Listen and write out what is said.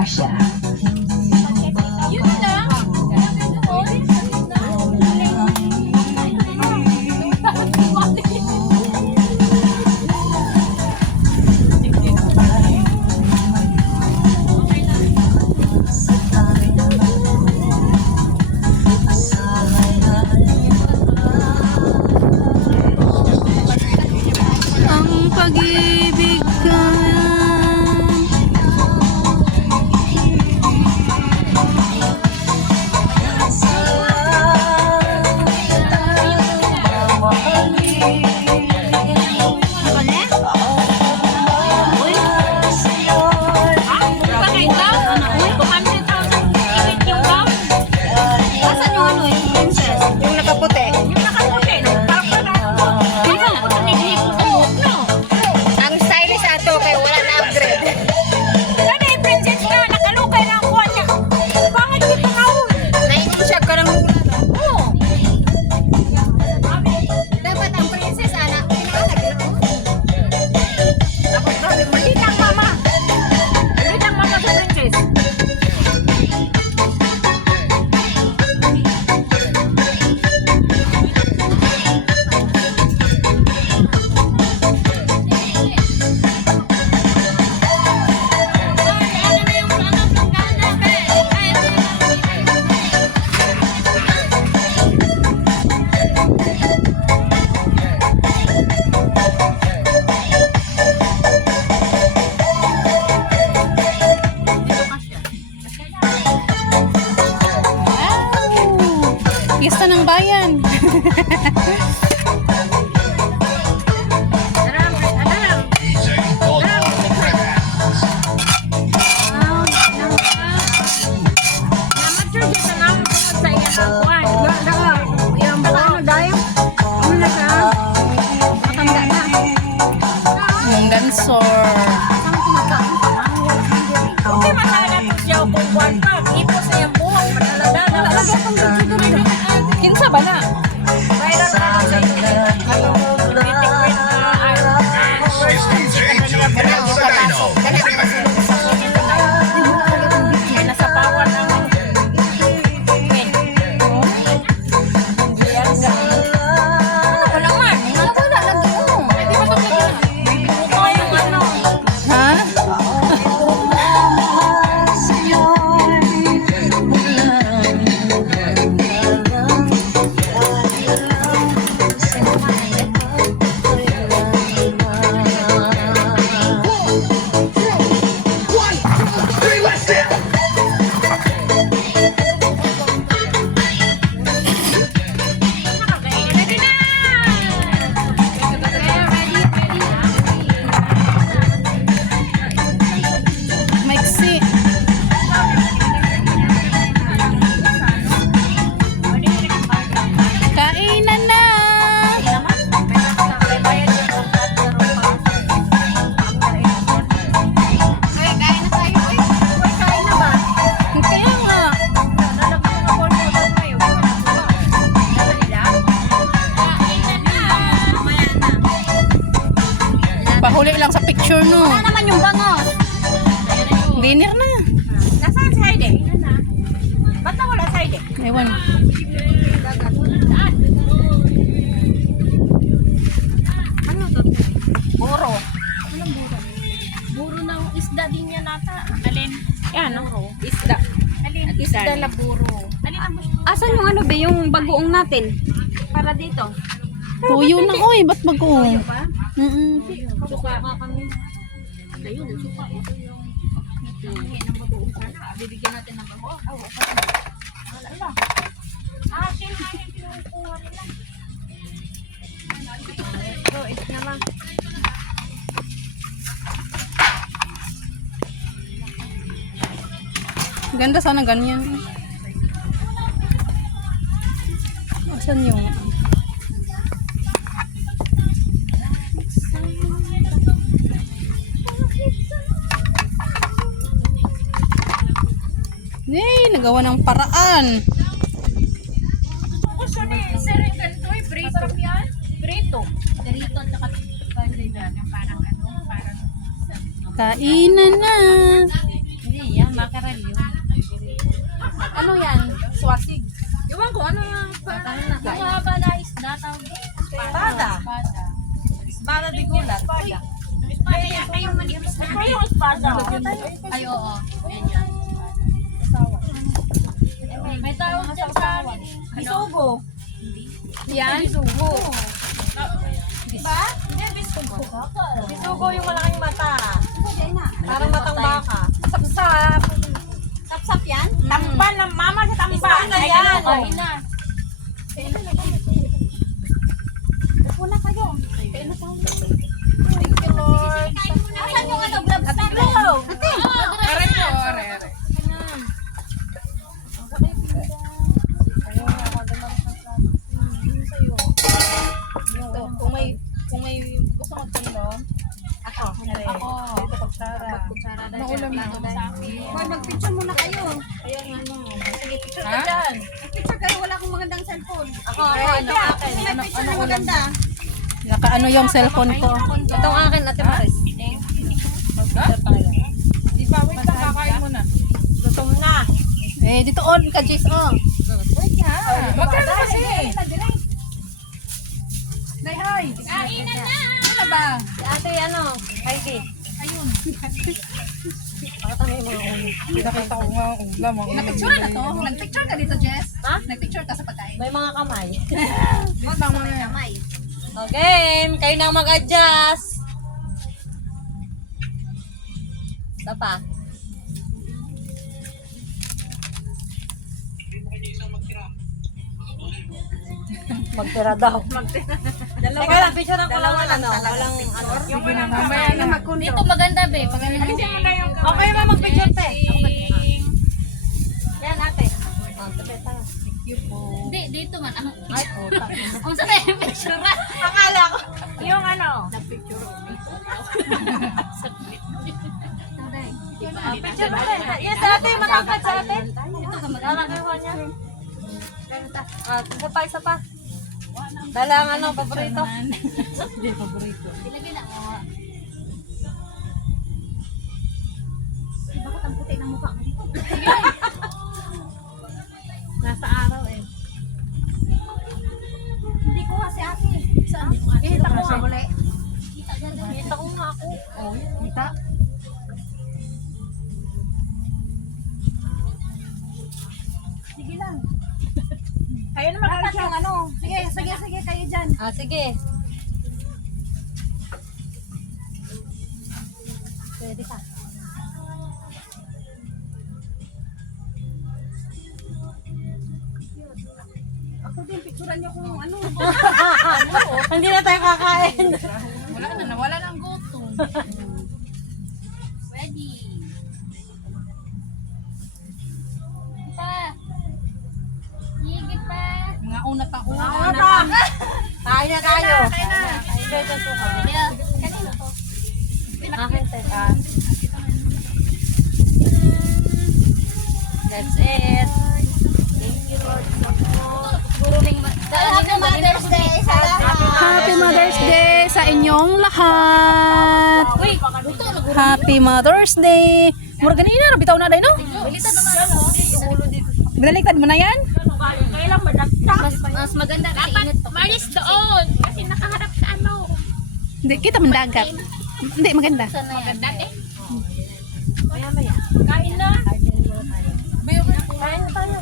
Russia. Yun lang. Ang pag-ibig ka. Yung nakaputi. Ang stylish ato kay wala na upgrade. Nainom siya ka ng dapat ang princess anak pinakalag. Tapos grabe malitang mama. Malitang mama sa princess. Pista ng bayan. Yung dansor. Kinsa ba na? Ha? Maiksi. Kainan na. Kaya nga. Pahuli lang sa picture no. Ano naman yung bangos? Dinner na. Nasaan si Heide? Ba't nawala si Heide? Ewan. Ano to? Buro. Anong buro? Buro ng isda din niya nata. Alin? Yan, no? Isda. Alin? Isda la buro. Alin ang asan yung ano ba yung bagoong natin? Para dito. Tuyo na oy, ba't bago? Pa? Suka ka kami. Ayun, suka. Ng bagoong sana. Bibigyan natin ng bagoong. Oo, wala. Sino yung pinukuha nila? So, it's naman. Ganda sana ganyan. Asan yung? Yay, nagawa ng paraan. Gusto ni Sir ganito eh, prito. Masarap yan? Prito. Prito at saka parang ano, parang Kainan na. hindi yan, Mackerel yun. Ano yan? Swasig. Iwan ko, ano yung yung haba na isda tawag doon? Espada. Espada di gulat. Espada yata yung manipis na. Ito yung espada. Ay, oo. Yan yan. May tawag dyan sa amin. Bisugo. Yan? Sugo. Diba? Hindi, bisugo. Bisugo yung malaking mata. Parang matang baka. Sapsap. Sapsap yan? Tamban ng mama sa tamban. Ay, Ayan. ano, ina. Una kayo. Asan yung ano, gloves na? Hello. Ito, kung may gusto magkondom, Ako. ito pagsara. Ano ulam na sa akin? Hoy, mag-picture muna kayo. Kaya nga ano. Sige, picture Ha? ka dyan. Mag-picture kayo, wala akong magandang cellphone. Ako, ano, akin. May picture na maganda. Nakaano yung cellphone ko. Itong akin, Ate Maris. Di pa, wait lang, kakain mo na. Gutom na. Eh, dito on ka, Jis, oh. Wait nga. Magkano kasi? Day, hi. Kainan na! Ano ba? Si Ate, ano? Heidi. Nakita ko nga ang ulam. Nagpicture ka to? Nagpicture ka dito, Jess? Ha? Nagpicture ka sa pagkain? May mga kamay. Wag bang mga kamay. Okay, kayo na mag-adjust. Isa pa. Magtira daw. Teka lang, picture ako lang ano. Walang ano. Mamaya na. Dito maganda, be. Pag ano Okay ba mag-picture, te? Yan, ate. Oh, tabi tayo. Hindi, dito man. Ay, puta. Kung saan tayo picture na? Akala ko. Yung ano. Picture mo rin. Yes, ate. Matangkad sa ate. Lalaki ko niya. Isa pa. Dala ang ano, paborito. Ilagay na mo. Bakit ang puti ng mukha ko dito? Nasa araw eh. Hindi ko kasi ate. Saan? Kita ko nga uli. Kita dyan. Kita ko nga ako. Oh, kita. Sige lang. Kayo na makakat yung ano. Sige, kayo dyan. Ah, sige. Pwede ka. Ako din, picturean niyo kung ano. Hindi na tayo kakain. Wala na, nawala na ang gutom. Ready. Pa. Higit pa. Mga una taon. Kain na tayo. Kain na. Yeah. Kanino to? Akin, te. That's it. Thank you, Lord. Happy Mother's Day sa lahat. Happy Mother's Day sa inyong lahat. Uy, luto na guro. Happy Mother's Day. Mura ganina, bitaw na day no? Bilitan naman ako. Binaligtad mo na yan? Mas maganda kasi init to. Maris doon. Kasi nakaharap sa ano. Hindi, kita mandagat. Hindi, maganda. Maganda eh. Maya-maya. Kain na. Kain na tayo.